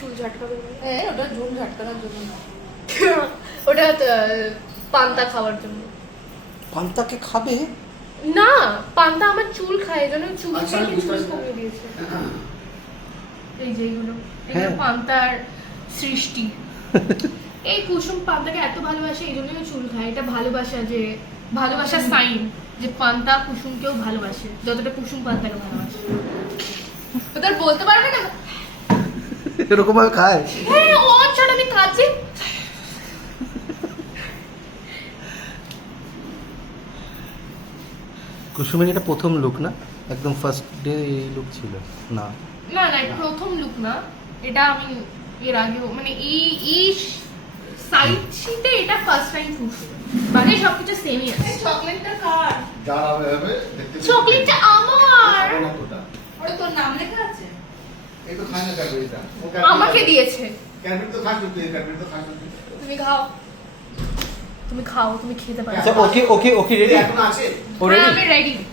চুল ঝাটকাবে ওটা চুল ঝাটকানোর জন্য না, ওটা পান্তা খাওয়ার জন্য। পান্তাকে খাবে? না, পান্তা আমার চুল খায়, এজন্য চুল আচ্ছা, থেকে বুঝতে চুল পারছি। কমিয়ে দিয়েছে। এই যে এগুলো হ্যাঁ। পান্তার সৃষ্টি। এই কুসুম পান্তাকে এত ভালোবাসে, এই জন্যই চুল খায়। এটা ভালোবাসা, যে ভালোবাসার সাইন, যে পান্তা কুসুমকেও ভালোবাসে যতটা কুসুম পান্তাকে ভালোবাসে। ওদের বলতে পারবে না। এরকম ভাবে খায়? হ্যাঁ, ও ছাড়া আমি খাচ্ছি। কুসুমের এটা প্রথম লুক না? একদম ফার্স্ট ডে এই লুক ছিল না? না না, এটা প্রথম লুক না, এটা আমি এর আগেও মানে এই সাইড শীতে এটা ফার্স্ট টাইম শুট। মানে সবকিছু সেমই আছে। চকলেটটা কার? যার হবে হবে দেখতে পেতে- চকলেটটা আমার। খাবো না তোটা। ওটা তোর নাম লেখা আছে? এই তো খায় না ক্যাডবেরিটা। ও আমাকে দিয়েছে। ক্যাডবেরি তো খাস তুই, ক্যাডবেরি তো খাস তুই। তুমি খাও, তুমি খাও, তুমি খেতে পারো। আচ্ছা, ওকে ওকে ওকে রেডি? এখন আছে? ও হ্যাঁ, রেডি? আমি রেডি।